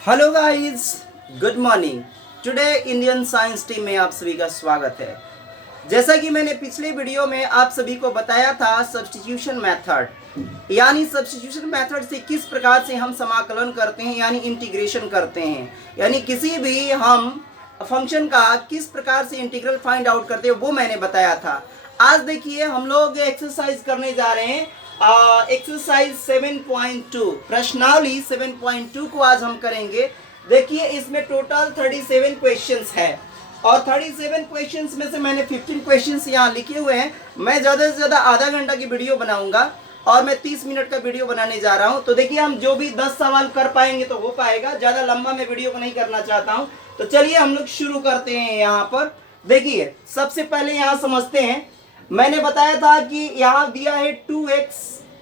Hello guys, good morning. Today Indian science team में आप सभी का स्वागत है। जैसा कि मैंने पिछले वीडियो में आप सभी को बताया था, सब्स्टिट्यूशन मेथड यानी सब्स्टिट्यूशन मेथड से किस प्रकार से हम समाकलन करते हैं यानी इंटीग्रेशन करते हैं, यानी किसी भी हम फंक्शन का किस प्रकार से इंटीग्रल फाइंड आउट करते हैं वो मैंने बताया था। आज देखिए हम लोग एक्सरसाइज करने जा रहे हैं, एक्सरसाइज 7.2 प्रश्नावली 7.2 को आज हम करेंगे। देखिए इसमें टोटल 37 क्वेश्चंस है और 37 क्वेश्चंस में से मैंने 15 क्वेश्चंस यहाँ लिखे हुए हैं। मैं ज़्यादा से ज़्यादा आधा घंटा की वीडियो बनाऊंगा और मैं 30 मिनट का वीडियो बनाने जा रहा हूँ। तो देखिए हम जो भी 10 सवाल कर पाएंगे तो हो पाएगा, ज़्यादा लंबा मैं वीडियो को नहीं करना चाहता हूँ। तो चलिए हम लोग शुरू करते हैं। यहाँ पर देखिए सबसे पहले यहाँ समझते हैं। मैंने बताया था कि यहाँ दिया है 2x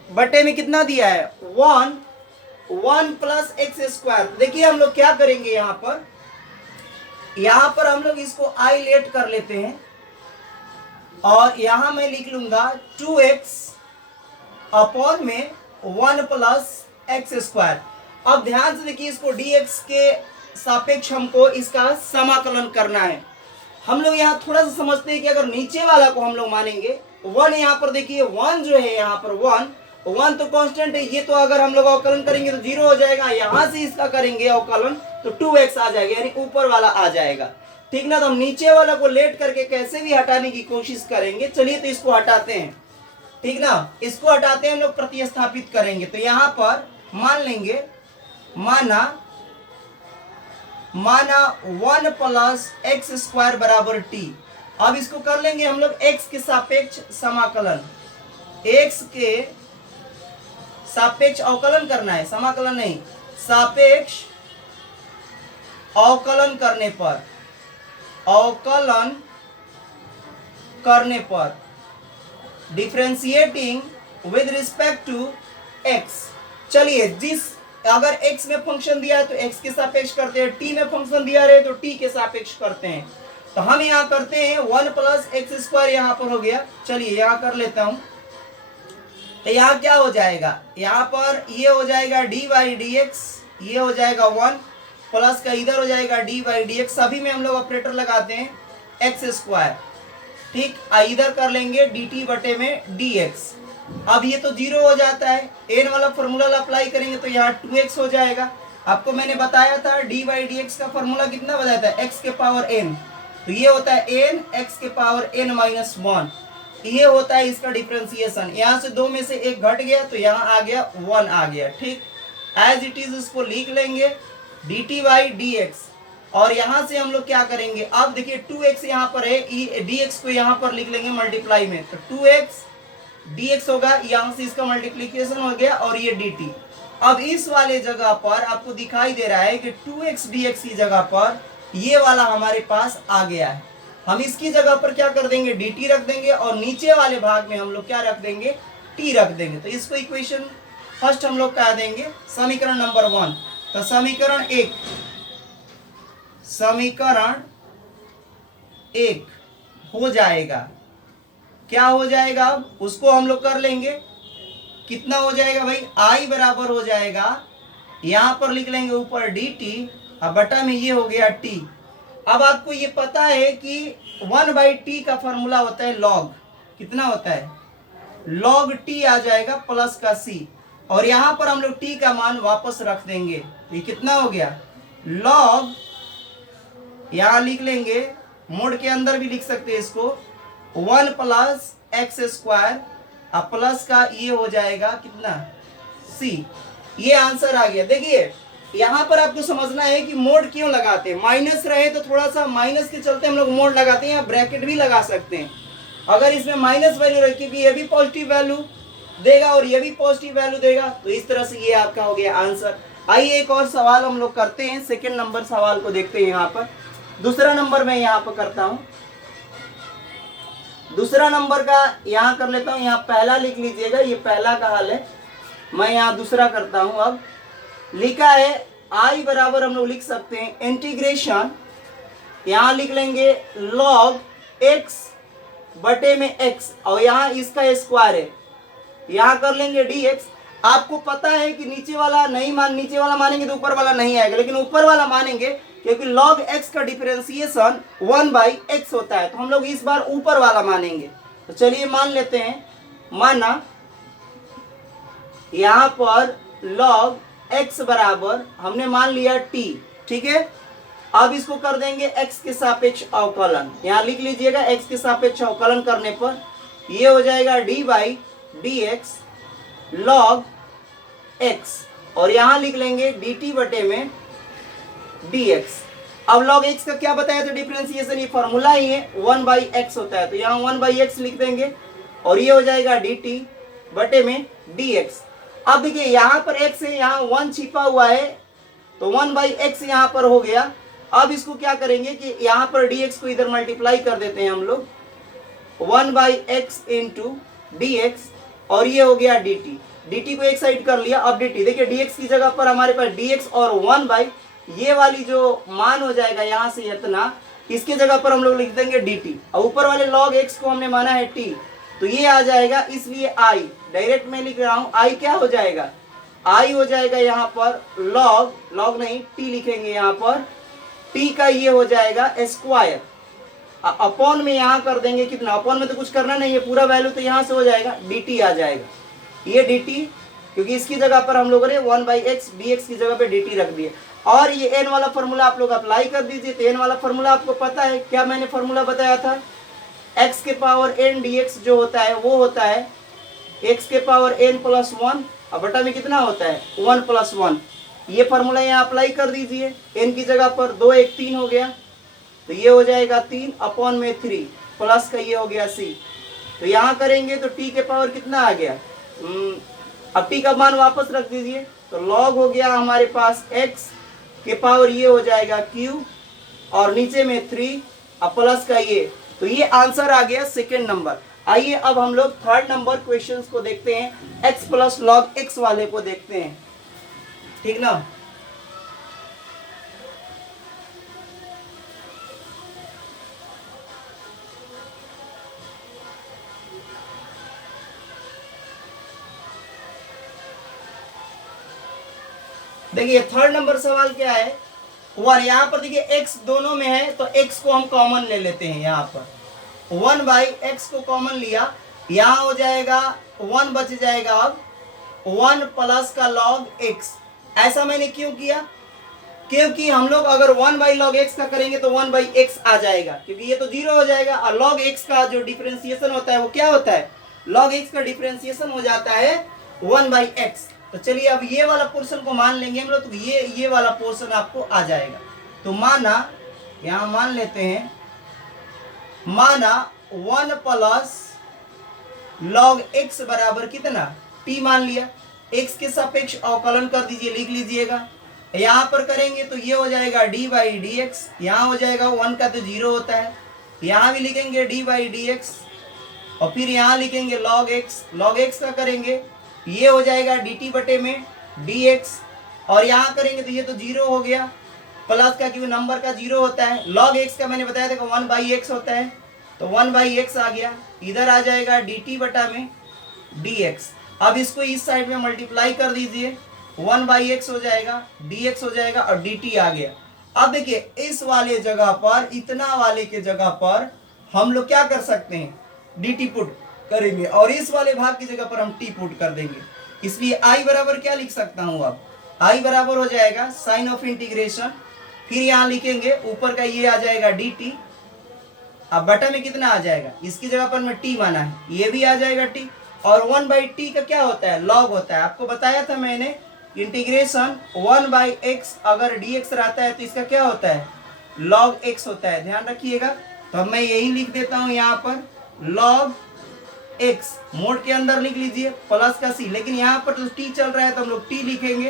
बटे में कितना दिया है 1 प्लस एक्स स्क्वायर। देखिए हम लोग क्या करेंगे, यहाँ पर हम लोग इसको आई लेट कर लेते हैं और यहाँ मैं लिख लूंगा 2x अपॉन में 1 प्लस एक्स स्क्वायर। अब ध्यान से देखिए, इसको dx के सापेक्ष हमको इसका समाकलन करना है। हम लोग यहाँ थोड़ा सा समझते हैं कि अगर नीचे वाला को हम लोग मानेंगे 1, यहाँ पर देखिए 1 जो है, यहाँ पर 1 तो कांस्टेंट है, ये तो अगर हम लोग अवकलन करेंगे तो 0 हो जाएगा। यहाँ से इसका करेंगे अवकलन तो 2x आ जाएगा, यानी ऊपर वाला आ जाएगा। ठीक ना। तो हम नीचे वाला को लेट करके कैसे भी हटाने की कोशिश करेंगे। चलिए तो इसको हटाते हैं, ठीक ना। इसको हटाते हैं, हम लोग प्रतिस्थापित करेंगे। तो यहाँ पर मान लेंगे, माना 1 प्लस एक्स स्क्वायर बराबर टी। अब इसको कर लेंगे हम लोग x के सापेक्ष समाकलन, x के सापेक्ष अवकलन करना है, समाकलन नहीं, सापेक्ष अवकलन करने पर differentiating with respect to x। चलिए जिस अगर x में फंक्शन दिया है तो x के सापेक्ष करते हैं, t में फंक्शन दिया रहे तो t के सापेक्ष करते हैं। तो हम यहाँ करते हैं 1 प्लस एक्स स्क्वायर, यहाँ पर हो गया। चलिए यहाँ कर लेता हूँ। तो यहाँ क्या हो जाएगा, यहाँ पर ये हो जाएगा dy dx, ये हो जाएगा 1 प्लस का इधर हो जाएगा dy dx। सभी में हम लोग ऑपरेटर लगाते हैं एक्स स्क्वायर, ठीक। इधर कर लेंगे dt बटे में dx। अब ये तो 0 हो जाता है, n वाला फॉर्मूला अप्लाई करेंगे तो यहाँ 2x हो जाएगा। आपको मैंने बताया था dy dx का फॉर्मूला कितना बताया था, x के पावर n। तो ये होता है n x के पावर n माइनस 1, ये होता है इसका डिफरेंशिएशन। यहाँ से 2 में से 1 घट गया तो यहाँ आ गया 1 आ गया, ठीक। एज इट इज इसको लिख लेंगे dt बाई dx और यहाँ से हम लोग क्या करेंगे, अब देखिए 2x यहाँ पर है, dx को यहाँ पर लिख लेंगे मल्टीप्लाई में, तो 2x dx होगा, यहाँ से इसका मल्टीप्लीकेशन हो गया और ये dt। अब इस वाले जगह पर आपको दिखाई दे रहा है कि 2x dx की जगह पर ये वाला हमारे पास आ गया है। हम इसकी जगह पर क्या कर देंगे, dt रख देंगे और नीचे वाले भाग में हम लोग क्या रख देंगे, t रख देंगे। तो इसको इक्वेशन फर्स्ट हम लोग कह देंगे समीकरण नंबर 1। तो समीकरण 1 हो जाएगा, क्या हो जाएगा, अब उसको हम लोग कर लेंगे। कितना हो जाएगा भाई, i बराबर हो जाएगा, यहां पर लिख लेंगे ऊपर dt और बटा में ये हो गया t। अब आपको ये पता है कि 1/t का फॉर्मूला होता है log, कितना होता है log t आ जाएगा प्लस का c, और यहां पर हम लोग t का मान वापस रख देंगे। ये कितना हो गया log, यहां लिख लेंगे, मोड के अंदर भी लिख सकते हैं इसको, 1 प्लस एक्स स्क्वायर और प्लस का ये हो जाएगा कितना c। ये आंसर आ गया। देखिए यहाँ पर आपको समझना है कि मोड क्यों लगाते हैं, माइनस रहे तो थोड़ा सा माइनस के चलते हम लोग मोड लगाते हैं, या ब्रैकेट भी लगा सकते हैं। अगर इसमें माइनस वैल्यू रहे, क्योंकि ये भी पॉजिटिव वैल्यू देगा और ये भी पॉजिटिव वैल्यू देगा, तो इस तरह से ये आपका हो गया आंसर। आइए एक और सवाल हम लोग करते हैं, सेकेंड नंबर सवाल को देखते हैं। यहाँ पर दूसरा नंबर मैं यहाँ पर करता हूँ, दूसरा नंबर का यहाँ कर लेता हूँ। यहाँ पहला लिख लीजिएगा, ये पहला का हल है। मैं यहाँ दूसरा करता हूँ। अब लिखा है i बराबर हम लोग लिख सकते हैं इंटीग्रेशन, यहाँ लिख लेंगे log x बटे में x और यहाँ इसका स्क्वायर है, यहाँ कर लेंगे dx। आपको पता है कि नीचे वाला मानेंगे तो ऊपर वाला नहीं आएगा, लेकिन ऊपर वाला मानेंगे क्योंकि log x का डिफरेंशिएशन 1/x होता है, तो हम लोग इस बार ऊपर वाला मानेंगे। तो चलिए मान लेते हैं, माना यहां पर log x बराबर हमने मान लिया t, ठीक है। अब इसको कर देंगे x के सापेक्ष अवकलन, यहां लिख लीजिएगा x के सापेक्ष अवकलन करने पर ये हो जाएगा d/dx log x, और यहां लिख लेंगे dt बटे में dx। अब log x का क्या बताया था डिफरेंशिएशन, ये फॉर्मूला ही है 1/x होता है, तो यहाँ 1/x लिख देंगे और ये हो जाएगा dt बटे में dx। अब देखिए यहाँ पर x है, यहाँ 1 छिपा हुआ है, तो 1/x यहाँ पर हो गया। अब इसको क्या करेंगे कि यहाँ पर dx को इधर मल्टीप्लाई कर देते हैं हम लोग, 1/x इंटू dx, और ये हो गया dt को एक साइड कर लिया। अब dt देखिए dx की जगह पर हमारे पास dx और 1/ ये वाली जो मान हो जाएगा यहाँ से इतना, इसके जगह पर हम लोग लिख देंगे dt, और ऊपर वाले log x को हमने माना है t, तो ये आ जाएगा, इसलिए i डायरेक्ट में लिख रहा हूँ। i क्या हो जाएगा, i हो जाएगा यहाँ पर log नहीं t लिखेंगे यहाँ पर, t का ये हो जाएगा स्क्वायर, अपॉन में यहाँ कर देंगे कितना, अपॉन में तो कुछ करना नहीं है, पूरा वैल्यू तो यहाँ से हो जाएगा, dt आ जाएगा, ये dt क्योंकि इसकी जगह पर हम लोगों ने 1/x dx की जगह पे dt रख दिए। और ये n वाला फॉर्मूला आप लोग अप्लाई कर दीजिए। तो n वाला फॉर्मूला आपको पता है, क्या मैंने फॉर्मूला बताया था, x के पावर n dx जो होता है वो होता है x के पावर n प्लस 1, अब बटा में कितना होता है 1 प्लस 1। ये फॉर्मूला यहाँ अप्लाई कर दीजिए, n की जगह पर 2 1 3 हो गया, तो ये हो जाएगा 3 अपॉन में 3 प्लस का ये हो गया c। तो यहाँ करेंगे तो t के पावर कितना आ गया, अब t का मान वापस रख दीजिए, तो log हो गया हमारे पास x के पावर ये हो जाएगा q, और नीचे में 3 अब प्लस का ये, तो ये आंसर आ गया सेकेंड नंबर। आइए अब हम लोग थर्ड नंबर क्वेश्चंस को देखते हैं, x प्लस log x वाले को देखते हैं, ठीक ना। देखिए थर्ड नंबर सवाल क्या है, वन, यहाँ पर देखिए x दोनों में है तो x को हम कॉमन ले लेते हैं, यहाँ पर 1/x को कॉमन लिया, यहाँ हो जाएगा 1 बच जाएगा, अब 1 प्लस का log x। ऐसा मैंने क्यों किया, क्योंकि हम लोग अगर 1/log x का करेंगे तो 1/x आ जाएगा, क्योंकि ये तो 0 हो जाएगा, और log x का जो डिफरेंशिएशन होता है वो क्या होता है, log x का डिफरेंशिएशन हो जाता है 1/x। तो चलिए अब ये वाला पोर्शन को मान लेंगे हम लोग, तो ये वाला पोर्शन आपको आ जाएगा। तो माना यहाँ मान लेते हैं, माना 1 प्लस log x बराबर कितना t मान लिया, x के सापेक्ष अवकलन कर दीजिए, लिख लीजिएगा। यहाँ पर करेंगे तो ये हो जाएगा d/dx, यहाँ हो जाएगा 1 का तो 0 होता है, यहाँ भी लिखेंगे d/dx, और फिर यहाँ लिखेंगे log x का करेंगे ये हो जाएगा dt बटे में dx, और यहाँ करेंगे तो ये तो 0 हो गया, प्लस का क्योंकि नंबर का 0 होता है, log x का मैंने बताया था कि 1/x होता है, तो 1/x आ गया, इधर आ जाएगा dt बटा में dx। अब इसको इस साइड में मल्टीप्लाई कर दीजिए, 1/x हो जाएगा, dx हो जाएगा, और dt आ गया। अब देखिए इस वाले जगह पर, इतना वाले के जगह पर हम लोग क्या कर सकते हैं, dt पुट करेंगे, और इस वाले भाग की जगह पर हम t पुट कर देंगे। इसलिए i बराबर क्या लिख सकता हूं, अब i बराबर हो जाएगा साइन ऑफ इंटीग्रेशन, फिर यहाँ लिखेंगे ऊपर का ये आ जाएगा dt, अब बटा में कितना आ जाएगा, इसकी जगह पर मैं t माना है, ये भी आ जाएगा t, और 1/t का क्या होता है, log होता है। आपको बताया था मैंने इंटीग्रेशन 1/x अगर dx रहता है तो इसका क्या होता है, log x होता है, ध्यान रखिएगा। तो मैं यही लिख देता हूं यहाँ पर log x, मोड के अंदर लिख लीजिए प्लस का c, लेकिन यहाँ पर तो t चल रहा है तो हम लोग t लिखेंगे,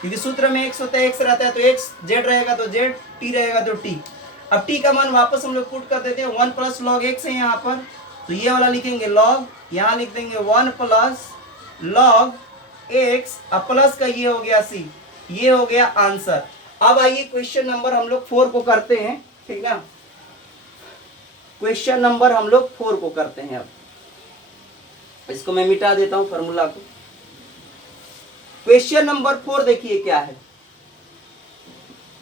क्योंकि सूत्र में x होता है, x रहता है तो x, z रहेगा तो z, t रहेगा तो t। अब t का मान वापस हम लोग पुट कर देते हैं, 1 प्लस log x है यहाँ पर, तो ये वाला लिखेंगे log, यहाँ लिख देंगे 1 प्लस log x, अब प्लस का ये हो गया c, ये हो गया आंसर। अब आइए क्वेश्चन नंबर हम लोग 4 को करते हैं, ठीक ना, क्वेश्चन नंबर हम लोग 4 को करते हैं। अब इसको मैं मिटा देता हूं फॉर्मूला को, क्वेश्चन नंबर 4 देखिए क्या है।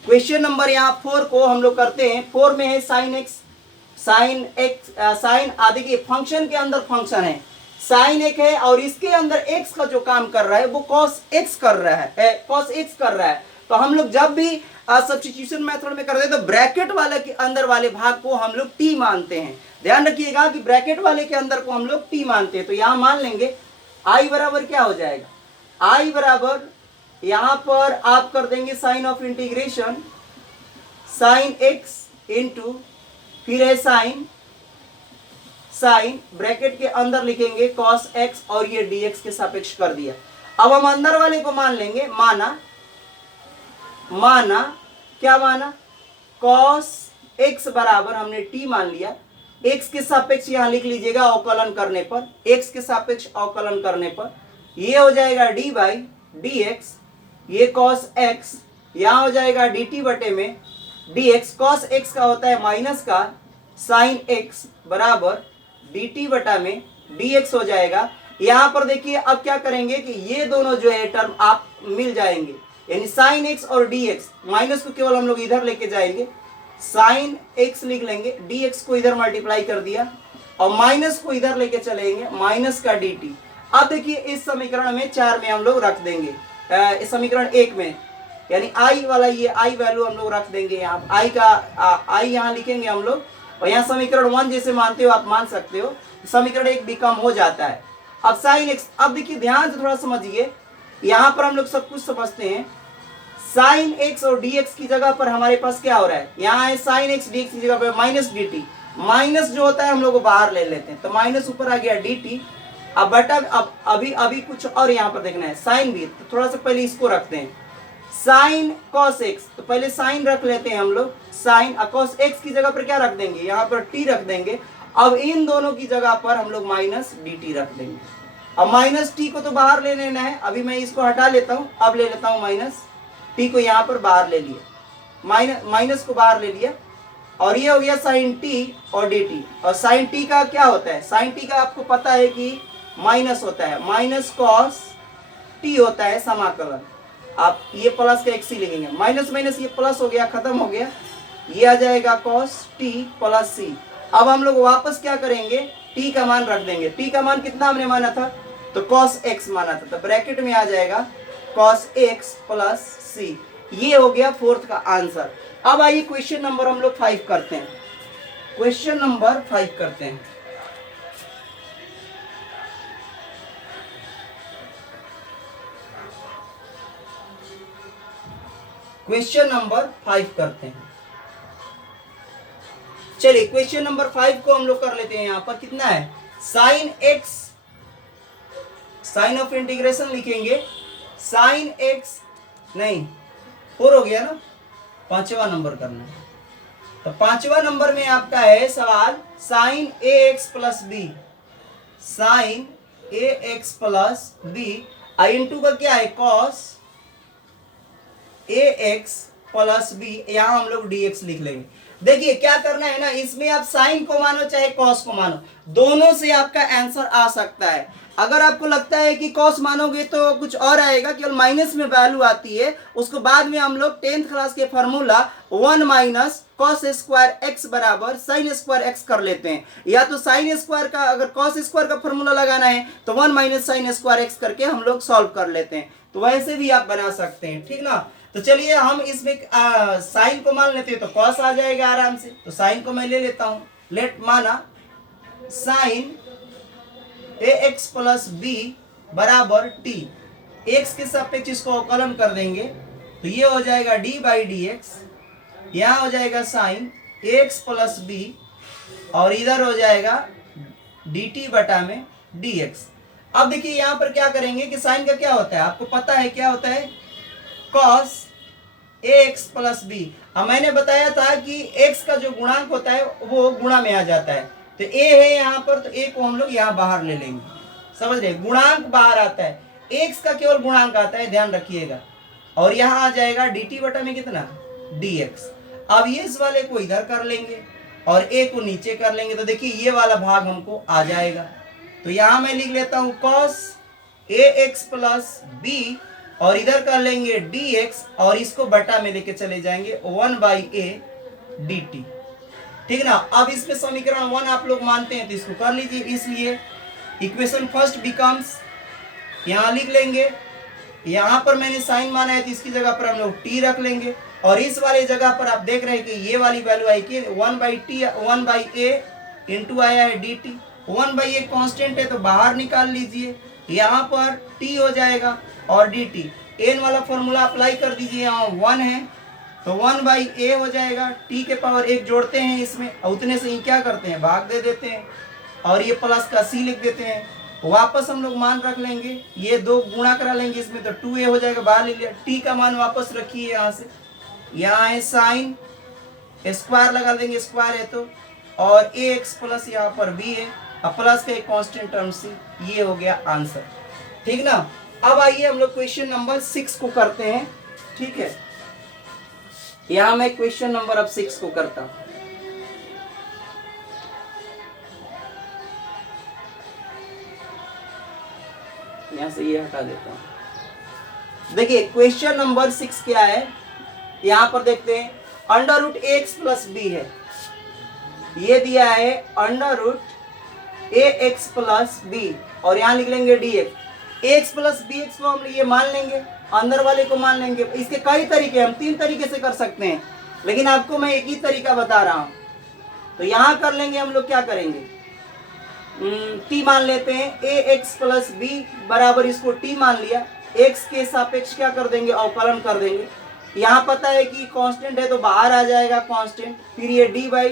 क्वेश्चन नंबर यहाँ 4 को हम लोग करते हैं। 4 में है साइन एक्स साइन देखिए फंक्शन के अंदर फंक्शन है साइन एक है और इसके अंदर एक्स का जो काम कर रहा है वो कॉस एक्स कर रहा है, कॉस एक्स कर रहा है। तो हम लोग जब भी सब्स्टिट्यूशन मेथड में करते हैं तो ब्रैकेट वाले के अंदर वाले भाग को हम लोग टी मानते हैं। ध्यान रखिएगा कि ब्रैकेट वाले के अंदर को हम लोग टी मानते हैं। तो यहां मान लेंगे आई बराबर क्या हो जाएगा, आई बराबर यहां पर आप कर देंगे sign of integration sine x into फिर है साइन ब्रैकेट के अंदर लिखेंगे कॉस एक्स और ये डीएक्स के सापेक्ष कर दिया। अब हम अंदर वाले को मान लेंगे, माना क्या माना, कॉस एक्स बराबर हमने टी मान लिया, एक्स के सापेक्ष यहां लिख लीजिएगा अवकलन करने पर, एक्स के सापेक्ष अवकलन करने पर ये हो जाएगा डी बाई डी एक्स, ये कॉस एक्स यहां हो जाएगा डी टी बटे में डी एक्स, कॉस एक्स का होता है माइनस का साइन एक्स बराबर डी टी बटा में डी एक्स हो जाएगा। यहां पर देखिए अब क्या करेंगे कि ये दोनों जो है टर्म आप मिल जाएंगे, यानी साइन एक्स और डी एक्स, माइनस को केवल हम लोग इधर लेके जाएंगे, साइन एक्स लिख लेंगे, डी एक्स को इधर मल्टीप्लाई कर दिया और माइनस को इधर लेके चलेंगे, माइनस का डी टी। अब देखिए इस समीकरण में 4 में हम लोग रख देंगे, इस समीकरण 1 में यानी आई वाला ये आई वैल्यू हम लोग रख देंगे, यहाँ आई का आई यहाँ लिखेंगे हम लोग, और यहाँ समीकरण 1 जैसे मानते हो आप मान सकते हो, समीकरण 1 भी कम हो जाता है। अब साइन एक्स, अब देखिए ध्यान से थोड़ा समझिए, यहाँ पर हम लोग सब कुछ समझते हैं, साइन एक्स और डी एक्स की जगह पर हमारे पास क्या हो रहा है, यहाँ है साइन एक्स डी एक्स की जगह पर माइनस डी टी, माइनस जो होता है हम लोग बाहर ले लेते हैं, तो माइनस ऊपर आ गया डी टी। अब बटा अब अभी कुछ और यहाँ पर देखना है, साइन भी, तो थोड़ा सा पहले इसको रखते हैं, साइन कॉस एक्स, तो पहले साइन रख लेते हैं हम लोग, साइन कॉस एक्स की जगह पर क्या रख देंगे, यहाँ पर टी रख देंगे। अब इन दोनों की जगह पर हम लोग माइनस डी टी रख देंगे। अब माइनस टी को तो बाहर ले लेना है, अभी मैं इसको हटा लेता हूँ, अब ले लेता हूँ माइनस टी को यहाँ पर बाहर ले लिया, माइनस को बाहर ले लिया, और ये हो गया साइन टी और डी टी। और साइन टी का क्या होता है, साइन टी का आपको पता है कि माइनस होता है, माइनस कॉस टी होता है समाकलन, आप ये प्लस का एक्स ही लिखेंगे, माइनस माइनस ये प्लस हो गया, खत्म हो गया, ये आ जाएगा कॉस टी प्लस सी। अब हम लोग वापस क्या करेंगे, टी का मान रख देंगे, टी का मान कितना हमने माना था, तो कॉस एक्स माना था, तो ब्रैकेट में आ जाएगा कॉस एक्स प्लस सी। ये हो गया 4th का आंसर। अब आइए क्वेश्चन नंबर हम लोग 5 करते हैं, क्वेश्चन नंबर 5 करते हैं। क्वेश्चन नंबर 5 करते हैं, चलिए क्वेश्चन नंबर 5 को हम लोग कर लेते हैं। यहां पर कितना है, sine x, sign of integration लिखेंगे, साइन एक्स नहीं 4 हो गया ना, 5वां नंबर करना है, तो 5वां नंबर में आपका है सवाल साइन ए एक्स प्लस बी, साइन ए एक्स प्लस बी, आई इंटू का क्या है cos A x plus B, यहां हम लोग डी एक्स लिख लेंगे। देखिए क्या करना है ना, इसमें आप साइन को मानो चाहे कॉस को मानो, दोनों से आपका आंसर आ सकता है। अगर आपको लगता है कि कॉस मानोगे तो कुछ और आएगा, केवल माइनस में वैल्यू आती है, उसको बाद में हम लोग 10th क्लास के formula 1 minus cos square x बराबर साइन स्क्वायर एक्स कर लेते हैं, या तो साइन स्क्वायर का अगर कॉस स्क्वायर का फार्मूला लगाना है तो 1 माइनस साइन स्क्वायर एक्स करके हम लोग सॉल्व कर लेते हैं, तो वैसे भी आप बना सकते हैं, ठीक ना। तो चलिए हम इसमें साइन को मान लेते हैं, तो कॉस आ जाएगा आराम से, तो साइन को मैं ले लेता हूं, लेट माना साइन ए एक्स प्लस बी बराबर टी, एक्स के सापेक्ष इसको अवकलन कर देंगे, तो ये हो जाएगा डी बाई डी एक्स, यहाँ हो जाएगा साइन ए एक्स प्लस बी, और इधर हो जाएगा डी टी बटा में डी एक्स। अब देखिए यहाँ पर क्या करेंगे कि साइन का क्या होता है, आपको पता है क्या होता है, cos A x plus B. अब मैंने बताया था कि एक्स का जो गुणांक होता है वो गुणा में आ जाता है, तो ए है यहाँ पर, तो ए को हम लोग यहाँ बाहर ले लेंगे, समझ रहे, गुणांक बाहर आता है, एक्स का केवल गुणांक आता है, ध्यान रखिएगा, और यहाँ आ जाएगा डी टी बटा में कितना डी एक्स। अब ये इस वाले को इधर कर लेंगे और ए को नीचे कर लेंगे, तो देखिए ये वाला भाग हमको आ जाएगा, तो यहाँ मैं लिख लेता हूँ cos A x plus b और इधर कर लेंगे dx और इसको बटा में लेके चले जाएंगे 1/a dt। ठीक ना। अब इसमें समीकरण 1 आप लोग मानते हैं तो इसको कर लीजिए, इसलिए इक्वेशन फर्स्ट बिकम्स, यहां लिख लेंगे, यहां पर मैंने साइन माना है तो इसकी जगह पर हम लोग t रख लेंगे, और इस वाले जगह पर आप देख रहे हैं कि ये वाली वैल्यू आई कि 1/a इंटू आया है dt। 1/a कांस्टेंट है तो बाहर निकाल लीजिए, यहाँ पर t हो जाएगा और dt। n वाला फॉर्मूला अप्लाई कर दीजिए, यहाँ 1 है तो 1/a हो जाएगा, t के पावर 1 जोड़ते हैं इसमें, उतने से ही क्या करते हैं भाग दे देते हैं, और ये प्लस का c लिख देते हैं। वापस हम लोग मान रख लेंगे, ये 2 गुणा करा लेंगे इसमें तो 2a हो जाएगा, बाहर ले लिया। t का मान वापस रखिए यहाँ से, यहाँ है साइन, स्क्वायर लगा देंगे, स्क्वायर है तो, और ax प्लस यहाँ पर b है, अब प्लस का एक कांस्टेंट टर्म c, ये हो गया आंसर। ठीक ना। अब आइए हम लोग क्वेश्चन नंबर 6 को करते हैं। ठीक है, यहां मैं क्वेश्चन नंबर अब 6 को करता हूं। यहां से ये हटा देता हूं। देखिए क्वेश्चन नंबर 6 क्या है, यहां पर देखते हैं under root x plus b है, ये दिया है under root a x plus b, और यहां लिख लेंगे d x. X plus b x को हम ये मान लेंगे, अंदर वाले को मान लेंगे। इसके कई तरीके, हम 3 तरीके से कर सकते हैं, लेकिन आपको मैं एक ही तरीका बता रहा हूं। तो यहां कर लेंगे हम लोग, क्या करेंगे, टी मान लेते हैं, ए एक्स प्लस बी बराबर, इसको टी मान लिया, एक्स के सापेक्ष क्या कर देंगे, अवकलन कर देंगे। यहाँ पता है कि कांस्टेंट है तो बाहर आ जाएगा कांस्टेंट, फिर ये डी बाई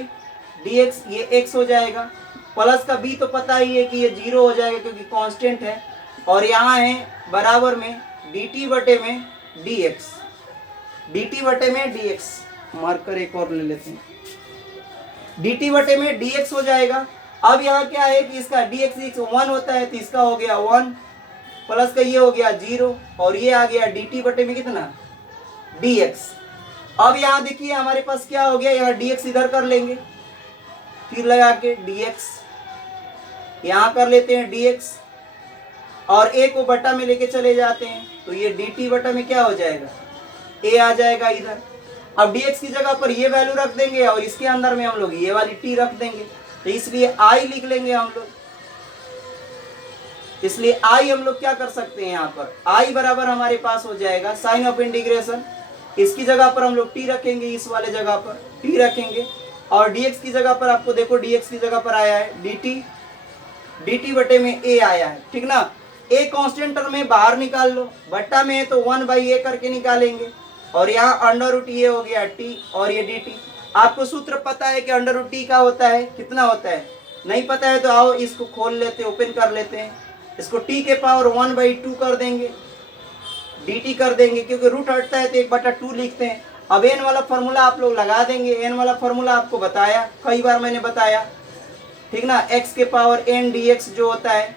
डी एक्स, ये एक्स हो जाएगा, प्लस का बी तो पता ही है कि ये 0 हो जाएगा क्योंकि कांस्टेंट है, और यहाँ है बराबर में डी टी बटे में डी एक्स, डी टी बटे में डी एक्स, मार्कर एक और ले लेते हैं, डी टी बटे में डी एक्स हो जाएगा। अब यहाँ क्या है कि इसका डी एक्स 1 होता है तो इसका हो गया 1, प्लस का ये हो गया 0, और ये आ गया डी टी बटे में कितना, dx। अब यहाँ देखिए हमारे पास क्या हो गया, यहाँ dx इधर कर लेंगे, फिर लगा के dx, यहाँ कर लेते हैं dx, और a को बटा में लेके चले जाते हैं तो ये dt बटा में क्या हो जाएगा, a आ जाएगा इधर। अब dx की जगह पर ये वैल्यू रख देंगे और इसके अंदर में हम लोग ये वाली t रख देंगे, तो इसलिए i लिख लेंगे हम लोग। इसलिए i हम लोग क्या कर सकते हैं, यहाँ पर i बराबर हमारे पास हो जाएगा साइन ऑफ इंटीग्रेशन, इसकी जगह पर हम लोग t रखेंगे, इस वाले जगह पर t रखेंगे, और dx की जगह पर आपको देखो dx की जगह पर आया है dt बटे में a आया है। ठीक ना। a कांस्टेंट टर्म में बाहर निकाल लो, बट्टा में है तो 1/a करके निकालेंगे, और यहाँ अंडर रूट ये हो गया t, और ये dt। आपको सूत्र पता है कि अंडर रूट t का होता है, कितना होता है, नहीं पता है तो आओ इसको खोल लेते हैं, ओपन कर लेते हैं, इसको t के पावर 1/2 कर देंगे, dt कर देंगे, क्योंकि रूट हटता है तो 1/2 लिखते हैं। अब n वाला फॉर्मूला आप लोग लगा देंगे, n वाला फॉर्मूला आपको बताया, कई बार मैंने बताया। ठीक ना। x के पावर n dx जो होता है,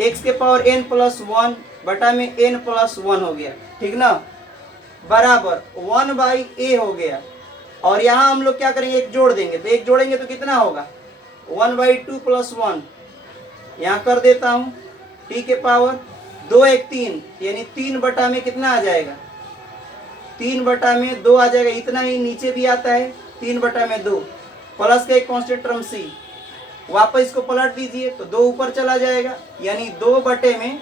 x के पावर n प्लस 1 बटा में n प्लस 1 हो गया। ठीक ना, बराबर 1/a हो गया, और यहाँ हम लोग क्या करेंगे, एक जोड़ देंगे, तो एक जोड़ेंगे तो कितना होगा, 1/2 प्लस 1, यहाँ कर देता हूँ, t के पावर 2 1 3, यानी 3 बटा में कितना आ जाएगा, 3 बटा में 2 आ जाएगा, इतना ही नीचे भी आता है 3 बटा में 2, प्लस का एक कांस्टेंट टर्म c, वापस इसको पलट दीजिए तो 2 ऊपर चला जाएगा, यानी 2 बटे में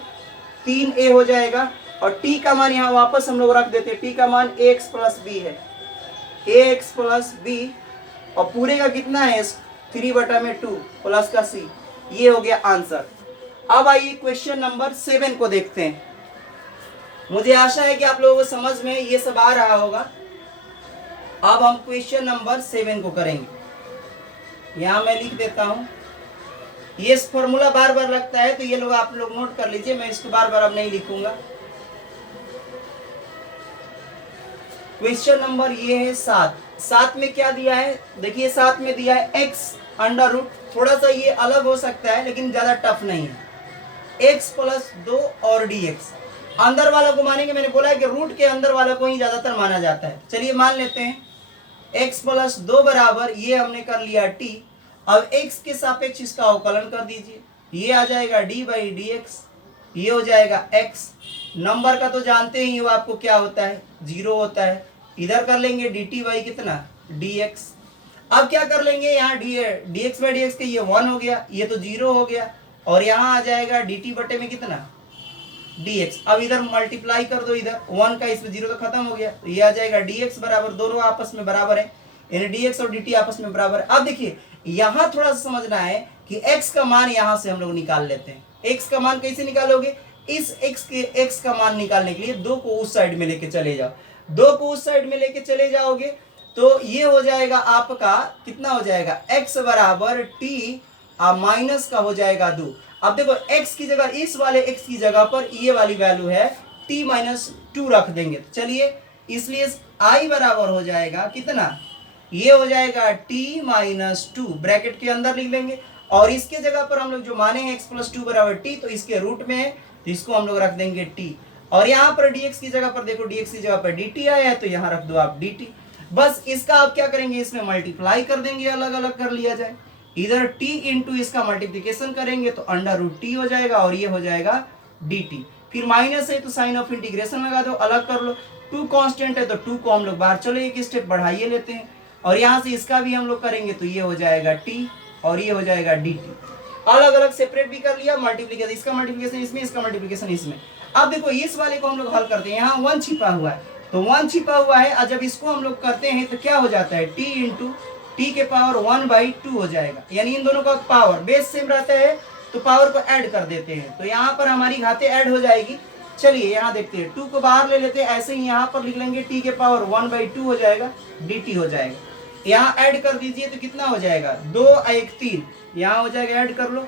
3a हो जाएगा, और t का मान यहाँ वापस हम लोग रख देते हैं, t का मान ax प्लस b है, ax प्लस b, और पूरे का कितना है 3 बटा में 2 प्लस का c, ये हो गया आंसर। अब आइए क्वेश्चन नंबर 7 को देखते हैं। मुझे आशा है कि आप लोगों को समझ में ये सब आ रहा होगा। अब हम क्वेश्चन नंबर 7 को करेंगे। यहाँ मैं लिख देता हूँ, ये फॉर्मूला बार बार लगता है तो ये लोग आप लोग नोट कर लीजिए, मैं इसको बार बार अब नहीं लिखूंगा। क्वेश्चन नंबर ये है 7 में क्या दिया है, देखिए 7 में दिया है x अंडर रूट, थोड़ा सा ये अलग हो सकता है लेकिन ज्यादा टफ नहीं है, x प्लस 2 और dx। अंदर वाला को मानेंगे, मैंने बोला है कि रूट के अंदर वाला को ही ज्यादातर माना जाता है। चलिए मान लेते हैं x प्लस 2 बराबर, ये हमने कर लिया t, अब x के सापेक्ष इसका अवकलन कर दीजिए, ये आ जाएगा d बाई डी एक्स, ये हो जाएगा x, नंबर का तो जानते ही हो आपको क्या होता है, 0 होता है। इधर कर लेंगे dt बाई कितना, dx। अब क्या कर लेंगे, यहाँ dx बाई dx के ये 1 हो गया, ये तो 0 हो गया, और यहाँ आ जाएगा dt बटे में कितना, dx। अब इधर मल्टीप्लाई कर दो, इधर 1 का इसमें 0 तो खत्म हो गया, तो ये आ जाएगा dx बराबर, दोनों आपस में बराबर है, यानी dx और dt आपस में बराबर है। अब देखिए यहाँ थोड़ा सा समझना है कि x का मान यहाँ से हम लोग निकाल लेते हैं। x का मान कैसे निकालोगे, इस x का मान निकालने के लिए 2 को उस साइड में लेके चले जाओ, 2 को उस साइड में लेके चले जाओगे तो ये हो जाएगा आपका, कितना हो जाएगा, x बराबर t माइनस का हो जाएगा 2। अब देखो x की जगह, इस वाले x की जगह पर ये वाली वैल्यू है t माइनस 2 रख देंगे, तो चलिए इसलिए i बराबर हो जाएगा कितना, ये हो जाएगा t माइनस 2 ब्रैकेट के अंदर लिख लेंगे, और इसके जगह पर हम लोग जो माने हैं x प्लस 2 बराबर t, तो इसके रूट में है तो इसको हम लोग रख देंगे t, और यहाँ पर dx की जगह पर देखो, dx की जगह पर dt आया है तो यहाँ रख दो आप dt। बस इसका आप क्या करेंगे, इसमें मल्टीप्लाई कर देंगे, अलग अलग कर लिया जाए, इधर t इंटू इसका मल्टीप्लीकेशन करेंगे तो अंडर रूट t हो जाएगा, और ये हो जाएगा dt। फिर माइनस है तो साइन ऑफ इंटीग्रेशन लगा दो, अलग कर लो, 2 कांस्टेंट है तो 2 को हम लोग बाहर, चलो एक स्टेप बढ़ाइए लेते हैं, और यहाँ से इसका भी हम लोग करेंगे तो ये हो जाएगा t, और ये हो जाएगा dt। अलग अलग सेपरेट भी कर लिया, मल्टीप्लीकेशन, इसका मल्टीप्लीकेशन इसमें, इसका मल्टीप्लीकेशन इसमें। अब देखो इस वाले को हम लोग हल करते हैं, यहाँ 1 छिपा हुआ है, तो 1 छिपा हुआ है, और जब इसको हम लोग करते हैं तो क्या हो जाता है, t इंटू टी के पावर 1/2 हो जाएगा, यानी इन दोनों का पावर बेस सेम रहता है तो पावर को ऐड कर देते हैं, तो यहाँ पर हमारी घातें ऐड हो जाएगी। चलिए यहाँ देखते हैं, 2 को बाहर ले लेते हैं, ऐसे ही यहाँ पर लिख लेंगे t के पावर 1/2 हो जाएगा, dt हो जाएगा। यहाँ ऐड कर दीजिए तो कितना हो जाएगा, 2 1 3, यहाँ हो जाएगा, ऐड कर लो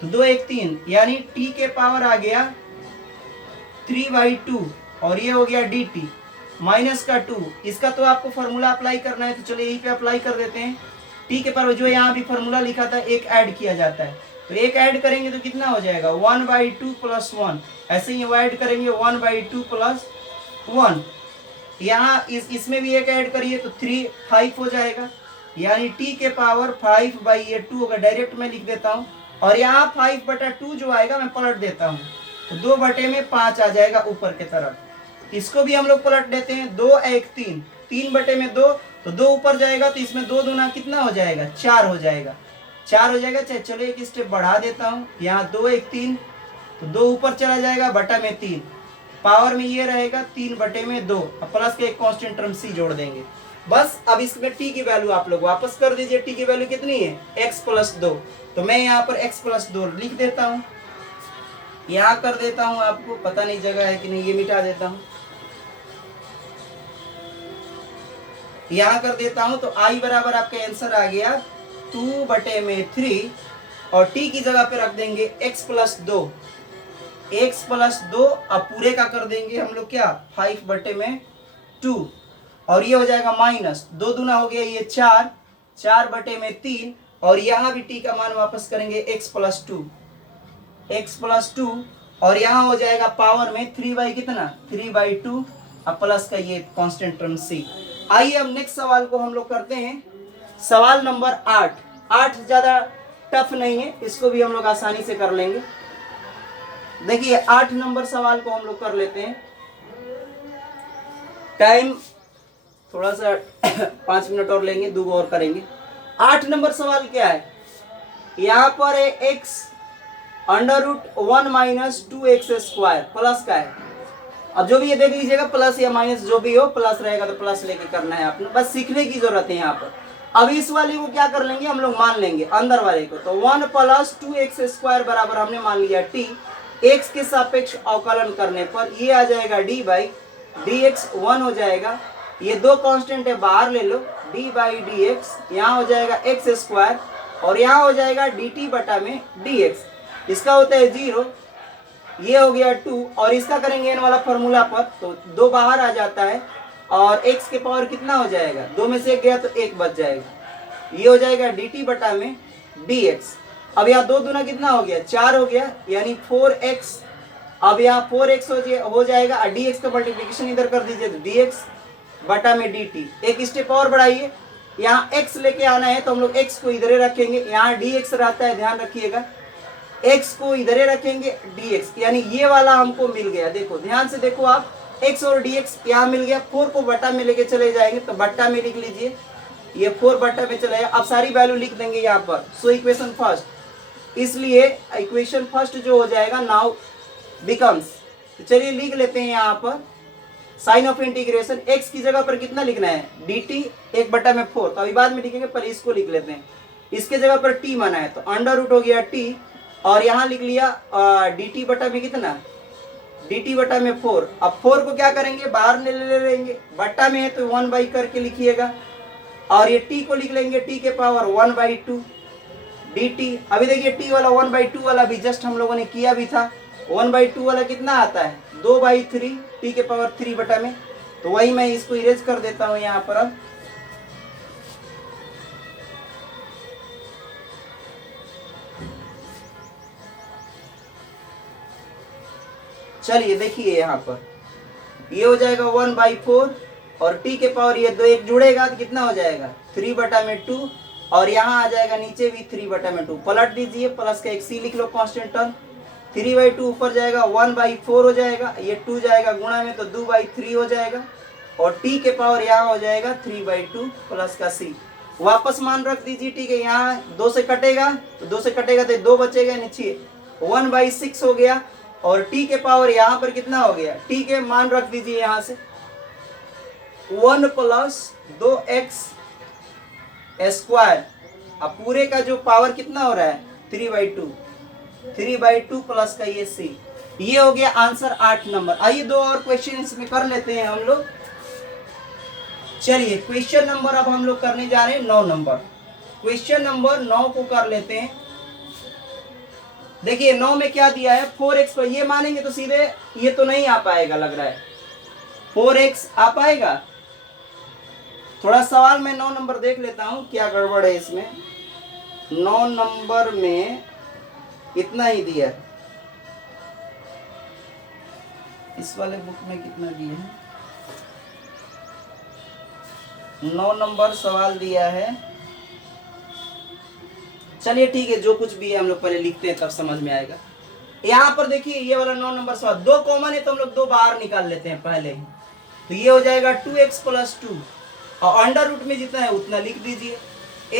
तो 2 1 3, यानी t के पावर आ गया 3/2, और ये हो गया dt माइनस का 2। इसका तो आपको फॉर्मूला अप्लाई करना है, तो चलिए यहीं पे अप्लाई कर देते हैं। t के पावर जो यहाँ भी फॉर्मूला लिखा था, एक ऐड किया जाता है, तो एक ऐड करेंगे तो कितना हो जाएगा, 1/2 प्लस 1, ऐसे ही ऐड करेंगे 1/2 प्लस 1, यहाँ इसमें भी एक ऐड करिए तो 5 हो जाएगा, यानी t के पावर 5/2 होगा, डायरेक्ट मैं लिख देता हूँ, और यहाँ 5/2 जो आएगा मैं पलट देता हूँ, तो 2/5 आ जाएगा ऊपर के तरफ, इसको भी हम लोग पलट देते हैं, 2 1 3, 3/2, तो 2 ऊपर जाएगा तो इसमें 2 दूना कितना हो जाएगा, 4 हो जाएगा, 4 हो जाएगा। चलो एक स्टेप बढ़ा देता हूँ, यहाँ 2 1 3, तो 2 ऊपर चला जाएगा, बटा में 3, पावर में ये रहेगा 3/2, अब प्लस के एक कांस्टेंट टर्म c जोड़ देंगे। बस अब इसमें t की वैल्यू आप लोग वापस कर दीजिए, t की वैल्यू कितनी है, x प्लस 2, तो मैं यहाँ पर x प्लस 2 लिख देता हूँ, यहाँ कर देता हूँ, आपको पता नहीं जगह है कि नहीं, ये मिटा देता हूँ, यहाँ कर देता हूँ, तो i बराबर आपका आंसर आ गया 2/3, और t की जगह पे रख देंगे x प्लस 2, x प्लस 2, अब पूरे का कर देंगे हम लोग क्या, 5/2, और ये हो जाएगा माइनस 2 दूना हो गया ये 4, 4/3, और यहाँ भी t का मान वापस करेंगे x प्लस 2, और यहाँ हो जाएगा पावर में 3/2, अब प्लस का ये कांस्टेंट टर्म c। आइए अब नेक्स्ट सवाल को हम लोग करते हैं, सवाल नंबर 8 ज्यादा टफ नहीं है, इसको भी हम लोग आसानी से कर लेंगे। देखिए 8 नंबर सवाल को हम लोग कर लेते हैं, टाइम थोड़ा सा 5 मिनट और लेंगे, 2 और करेंगे। 8 नंबर सवाल क्या है, यहाँ पर है x √1 - 2x² प्लस का है। अब जो भी ये देख लीजिएगा, प्लस या माइनस जो भी हो, प्लस रहेगा तो प्लस लेके करना है आपने, बस सीखने की जरूरत है यहाँ पर। अब इस वाले को क्या कर लेंगे हम लोग, मान लेंगे अंदर वाले को, तो 1 + 2x² बराबर हमने मान लिया t, x के सापेक्ष अवकलन करने पर ये आ जाएगा d/dx 1 हो जाएगा, ये 2 कांस्टेंट है बाहर ले लो, d/dx, यहाँ हो जाएगा x², और यहाँ हो जाएगा dt बटा में dx, इसका होता है 0, ये हो गया 2, और इसका करेंगे n वाला फॉर्मूला पर, तो 2 बाहर आ जाता है, और x के पावर कितना हो जाएगा, 2 में से 1 गया तो 1 बच जाएगा, ये हो जाएगा dt बटा में dx। अब यहाँ 2 दूना कितना हो गया, 4 हो गया, यानी 4x, अब यहाँ 4x हो जाएगा, और dx का मल्टीप्लिकेशन इधर कर दीजिए तो dx बटा में dt। एक स्टेप और बढ़ाइए, यहाँ x लेके आना है तो हम लोग x को इधर रखेंगे, यहाँ dx रहता है, ध्यान रखिएगा, x को इधर ही रखेंगे dx, यानी ये वाला हमको मिल गया। देखो ध्यान से देखो आप, x और dx यहाँ मिल गया। 4 को बट्टा में लेके चले जाएंगे तो बट्टा में लिख लीजिए, ये 4 बट्टा में चला गया। अब सारी वैल्यू लिख देंगे यहाँ पर। सो इक्वेशन फर्स्ट, इसलिए इक्वेशन फर्स्ट जो हो जाएगा नाउ बिकम्स, तो चलिए लिख लेते हैं यहाँ पर साइन ऑफ इंटीग्रेशन। x की जगह पर कितना लिखना है, dt 1/4, तो अभी बाद में लिखेंगे, पहले इसको लिख लेते हैं। इसके जगह पर t माना है तो अंडर रूट हो गया t, और यहाँ लिख लिया dt बटा में कितना, dt/4। अब 4 को क्या करेंगे, बाहर ले लेंगे, बट्टा में है तो 1/, करके लिखिएगा, और ये t को लिख लेंगे t के पावर 1/2 dt। अभी देखिए t वाला 1/2 वाला भी जस्ट हम लोगों ने किया भी था। 1/2 वाला कितना आता है, 2/3 t के पावर 3 बटा में, तो वही मैं इसको इरेज कर देता हूं यहाँ पर। अब चलिए देखिए यहाँ पर ये हो जाएगा 1/4, और t के पावर ये 2 एक जुड़ेगा तो कितना हो जाएगा 3/2, और यहाँ आ जाएगा नीचे भी 3/2। पलट दीजिए, प्लस का एक c लिख लो कांस्टेंट टर्म, 3/2 ऊपर जाएगा 1/4 हो जाएगा, ये 2 जाएगा गुणा में तो 2/3 हो जाएगा, और t के पावर यहाँ हो जाएगा 3/2 प्लस का c। वापस मान रख दीजिए, ठीक है, यहाँ 2 से कटेगा तो 2 से कटेगा तो 2 बचेगा, नीचे 1/6 हो गया, और t के पावर यहाँ पर कितना हो गया, t के मान रख दीजिए यहाँ से 1 + 2x स्क्वायर। अब पूरे का जो पावर कितना हो रहा है 3/2 प्लस का ये c। ये हो गया आंसर 8 नंबर। आइए 2 और क्वेश्चन इसमें कर लेते हैं हम लोग। चलिए क्वेश्चन नंबर अब हम लोग करने जा रहे हैं 9 नंबर। क्वेश्चन नंबर 9 को कर लेते हैं। देखिए 9 में क्या दिया है, 4x पर ये मानेंगे तो सीधे ये तो नहीं आ पाएगा, लग रहा है 4x आ पाएगा। थोड़ा सवाल में 9 नंबर देख लेता हूं क्या गड़बड़ है इसमें। 9 नंबर में इतना ही दिया, इस वाले बुक में कितना दिया है, 9 नंबर सवाल दिया है। चलिए ठीक है, जो कुछ भी है हम लोग पहले लिखते हैं तब समझ में आएगा। यहाँ पर देखिए ये वाला 9 नंबर सवाल 2 कॉमन है तो हम लोग 2 बाहर निकाल लेते हैं पहले ही, तो ये हो जाएगा 2x + 2, और अंडर रूट में जितना है उतना लिख दीजिए,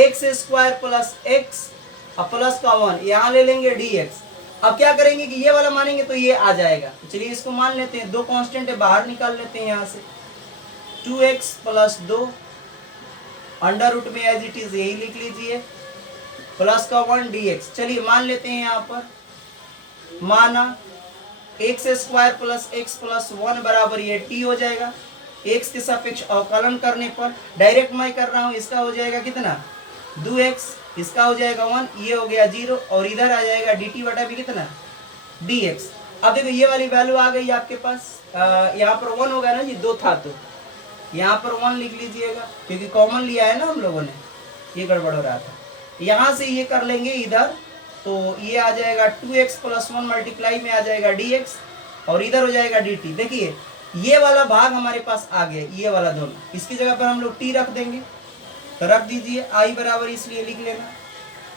x² + x और प्लस का 1 यहाँ ले लेंगे dx। अब क्या करेंगे कि ये वाला मानेंगे तो ये आ जाएगा, तो चलिए इसको मान लेते हैं। 2 कांस्टेंट है बाहर निकाल लेते हैं यहाँ से, 2x + 2 अंडर रूट में एज इट इज यही लिख लीजिए, प्लस का 1 dx। चलिए मान लेते हैं यहाँ पर, माना x² + x + 1 बराबर ये t हो जाएगा। x के सापेक्ष अवकलन करने पर डायरेक्ट मैं कर रहा हूँ, इसका हो जाएगा कितना 2x, इसका हो जाएगा 1, ये हो गया 0, और इधर आ जाएगा dt बटा भी कितना dx। अब देखो ये वाली वैल्यू आ गई आपके पास, यहाँ पर 1 होगा ना जी, 2 था तो यहाँ पर 1 लिख लीजिएगा, क्योंकि कॉमन लिया है ना हम लोगों ने, ये गड़बड़ हो रहा था। यहाँ से ये कर लेंगे इधर, तो ये आ जाएगा 2x + 1 मल्टीप्लाई में आ जाएगा dx, और इधर हो जाएगा dt। देखिए ये वाला भाग हमारे पास आ गया, ये वाला दोनों, इसकी जगह पर हम लोग t रख देंगे, तो रख दीजिए i बराबर, इसलिए लिख लेना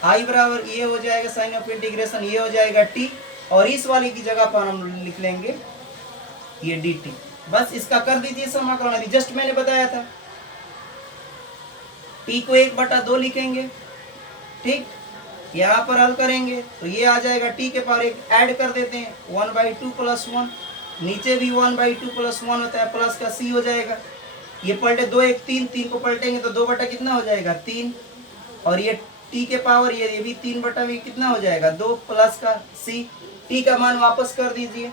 i बराबर ये हो जाएगा साइन ऑफ इंटीग्रेशन, ये हो जाएगा t, और इस वाले की जगह पर हम लिख लेंगे ये dt। बस इसका कर दीजिए समाकलन, जस्ट मैंने बताया था। t को 1/2 लिखेंगे, ठीक, यहाँ पर हल करेंगे तो ये आ जाएगा t के पावर 1 ऐड कर देते हैं 1/2 + 1, नीचे भी 1/2 + 1 होता है, प्लस का c हो जाएगा। ये पलटे 2 1 3, 3 को पलटेंगे तो 2 बटा कितना हो जाएगा 3, और ये t के पावर ये भी 3 बटा में कितना हो जाएगा 2, प्लस का c। t का मान वापस कर दीजिए,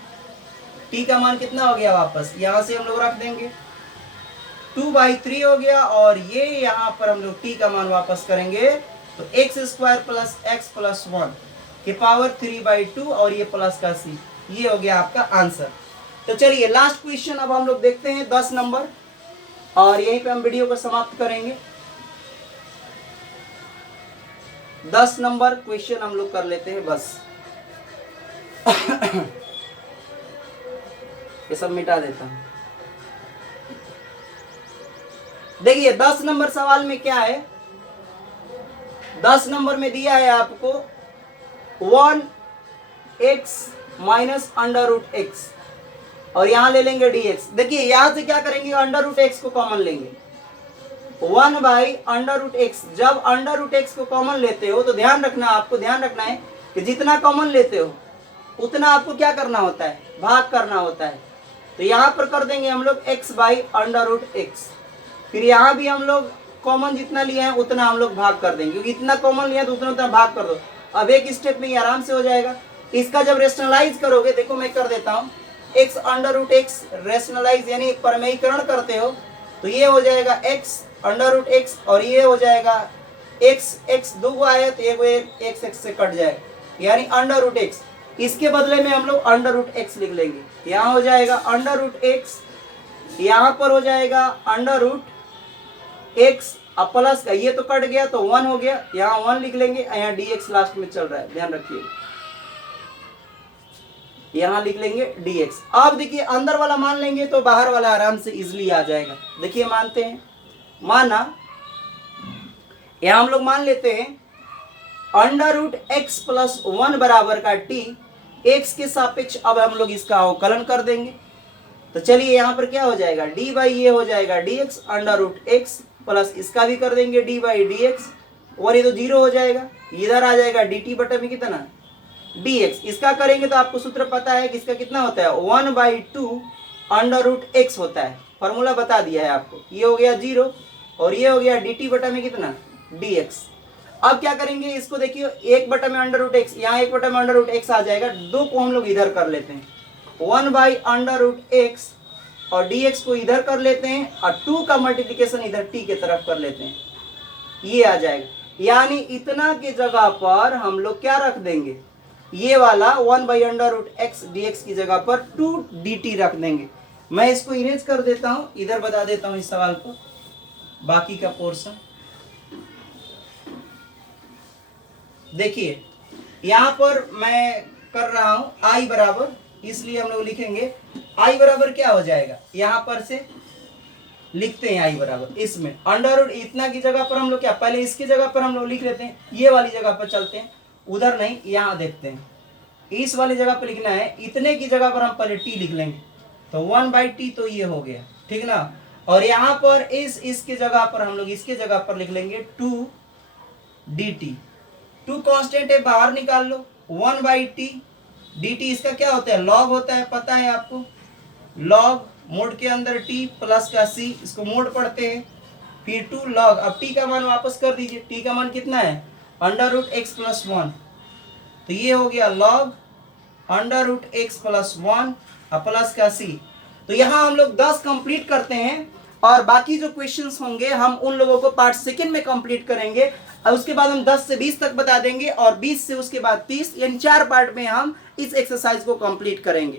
t का मान कितना हो गया वापस, यहाँ से हम लोग रख देंगे 2/3 हो गया, और ये यहाँ पर हम लोग t का मान वापस करेंगे तो x² + x + 1 के पावर 3/2, और ये प्लस का c। ये हो गया आपका आंसर। तो चलिए लास्ट क्वेश्चन अब हम लोग देखते हैं 10 नंबर, और यहीं पे हम वीडियो को समाप्त करेंगे। 10 नंबर क्वेश्चन हम लोग कर लेते हैं बस। ये सब मिटा देता हूं। देखिए 10 नंबर सवाल में क्या है, 10 नंबर में दिया है आपको 1 x minus under root x, और यहाँ ले लेंगे dx। देखिए यहाँ से क्या करेंगे, अंडर रूट एक्स को कॉमन लेंगे, 1 बाई अंडर रूट एक्स। जब अंडर रूट एक्स को कॉमन लेते हो तो ध्यान रखना, आपको ध्यान रखना है कि जितना कॉमन लेते हो उतना आपको क्या करना होता है, भाग करना होता है। तो यहाँ पर कर देंगे हम लोग x by under root x, फिर यहाँ भी हम लोग कॉमन जितना लिए हैं उतना हम लोग भाग कर देंगे, क्योंकि इतना कॉमन लिया तो उतना उतना भाग कर दो। अब एक स्टेप में ये आराम से हो जाएगा। इसका जब रेशनलाइज करोगे, देखो मैं कर देता हूँ, x under root x rationalise यानी परमेयीकरण करते हो तो ये हो जाएगा x अंडर रूट एक्स, और ये हो जाएगा x दो आया तो एक x से कट जाएगा, यानी अंडर रूट एक्स। इसके बदले में हम लोग अंडर रूट एक्स लिख लेंगे। यहाँ हो जाएगा अंडर रूट एक्स, यहाँ पर हो जाएगा अंडर रूट एक्स, अब प्लस का ये तो कट गया तो 1 हो गया, यहाँ 1 लिख लेंगे, यहाँ dx लास्ट में चल रहा है, ध्यान रखिए, यहाँ लिख लेंगे dx। अब देखिए अंदर वाला मान लेंगे तो बाहर वाला आराम से इजिली आ जाएगा। देखिए मानते हैं, माना यहाँ हम लोग मान लेते हैं अंडर रूट एक्स प्लस 1 बराबर का t, x के सापेक्ष अब हम लोग इसका अवकलन कर देंगे। तो चलिए यहाँ पर क्या हो जाएगा, d बाई ये हो जाएगा dx under root x, plus इसका भी कर देंगे d बाई dx, और ये तो 0 हो जाएगा, इधर आ जाएगा dt बटे में कितना dx। इसका करेंगे तो आपको सूत्र पता है कि इसका कितना होता है, 1/2 अंडर रूट एक्स होता है, फॉर्मूला बता दिया है आपको। ये हो गया 0 और ये हो गया dt बटा में कितना dx। अब क्या करेंगे, इसको देखिए 1 बटा में अंडर रूट एक्स, यहाँ 1 बटा में अंडर रूट एक्स आ जाएगा, 2 को हम लोग इधर कर लेते हैं, 1 बाई अंडर रूट एक्स, और dx को इधर कर लेते हैं, और 2 का मल्टीप्लिकेशन इधर t के तरफ कर लेते हैं, ये आ जाएगा। यानी इतना की जगह पर हम लोग क्या रख देंगे, ये वाला 1 by under root x dx की जगह पर 2 dt रख देंगे। मैं इसको इरेज कर देता हूँ, इधर बता देता हूँ इस सवाल को, बाकी का पोर्शन देखिए। यहाँ पर मैं कर रहा हूँ i बराबर, इसलिए हम लोग लिखेंगे i बराबर क्या हो जाएगा, यहाँ पर से लिखते हैं i बराबर, इसमें अंडर रूट इतना की जगह पर हम लोग क्या, पहले इसकी जगह पर हम लोग लिख लेते हैं, ये वाली जगह पर चलते हैं, उधर नहीं यहाँ देखते हैं, इस वाली जगह पर लिखना है, इतने की जगह पर हम पहले t लिख लेंगे, तो 1/t तो ये हो गया, ठीक ना। और यहाँ पर इसके जगह पर हम लोग इसके जगह पर लिख लेंगे 2 dt, 2 कांस्टेंट है बाहर निकाल लो, 1/t dt इसका क्या होता है, लॉग होता है, पता है आपको, लॉग मोड के अंदर t प्लस का c, इसको मोड पढ़ते हैं, फिर 2 लॉग। अब t का मान वापस कर दीजिए, t का मान कितना है, अंडर रूट एक्स प्लस 1, तो ये हो गया log under root x plus 1 plus का c। तो यहाँ हम लोग 10 कंप्लीट करते हैं, और बाकी जो क्वेश्चंस होंगे हम उन लोगों को पार्ट सेकंड में कंप्लीट करेंगे, और उसके बाद हम 10 से 20 तक बता देंगे, और 20 से उसके बाद 30, यानी 4 पार्ट में हम इस एक्सरसाइज को कंप्लीट करेंगे।